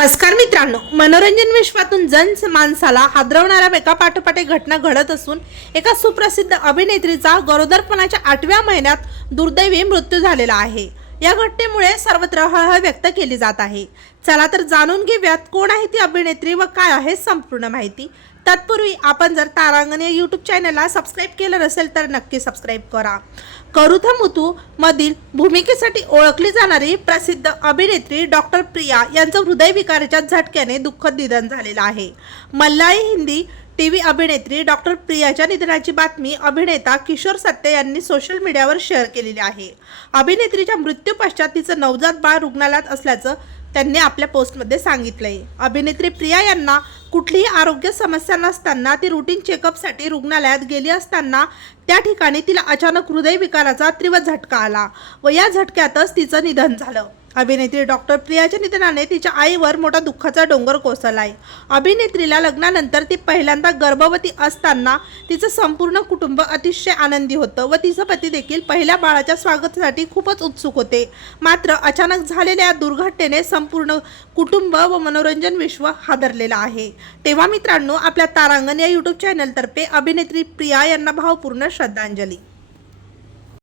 नमस्कार मित्रांनो मनोरंजन विश्वातून जन माणसाला हादरवणाऱ्या एकापाठोपाठ एक घटना घडत असून एका सुप्रसिद्ध अभिनेत्रीचा गरोदरपणाच्या आठव्या महिन्यात दुर्दैवी मृत्यू झालेला आहे. या घटनेमुळे सर्वत्र हळहळ व्यक्त केली जात आहे. चला तर जाणून घेऊयात कोण आहे ती अभिनेत्री व काय आहे संपूर्ण माहिती. तत्पूर्वी आपण जर तारांगण या यूट्यूब चॅनलला सबस्क्राईब केलं नसेल तर नक्की सबस्क्राईब करा. करुथमुतू मधील भूमिकेसाठी ओळखली जाणारी प्रसिद्ध अभिनेत्री डॉक्टर प्रिया यांचं हृदयविकाराच्या झटक्याने दुःखद निधन झालेलं आहे. मल्लाळी हिंदी टी व्ही अभिनेत्री डॉक्टर प्रियाच्या निधनाची बातमी अभिनेता किशोर सत्ते यांनी सोशल मीडियावर शेअर केलेली आहे. अभिनेत्रीच्या मृत्यू पश्चात तिचं नवजात बाळ रुग्णालयात असल्याचं त्यांनी आपल्या पोस्टमध्ये सांगितलंय. अभिनेत्री प्रिया यांना कुठलीही आरोग्य समस्या नसताना ती रुटीन चेकअपसाठी रुग्णालयात गेली असताना त्या ठिकाणी तिला अचानक हृदयविकाराचा तीव्र झटका आला व या झटक्यातच तिचं निधन झालं. अभिनेत्री डॉक्टर प्रियाच्या निधनाने तिच्या आईवर मोठा दुःखाचा डोंगर कोसळलाय. अभिनेत्रीला लग्नानंतर ती पहिल्यांदा गर्भवती असताना तिचं संपूर्ण कुटुंब अतिशय आनंदी होतं व तिचं पती देखील पहिल्या बाळाच्या स्वागतासाठी खूपच उत्सुक होते. मात्र अचानक झालेल्या या दुर्घटनेने संपूर्ण कुटुंब व मनोरंजन विश्व हादरलेलं आहे. तेव्हा मित्रांनो आपल्या तारांगण या यूट्यूब चॅनलतर्फे अभिनेत्री प्रिया यांना भावपूर्ण श्रद्धांजली.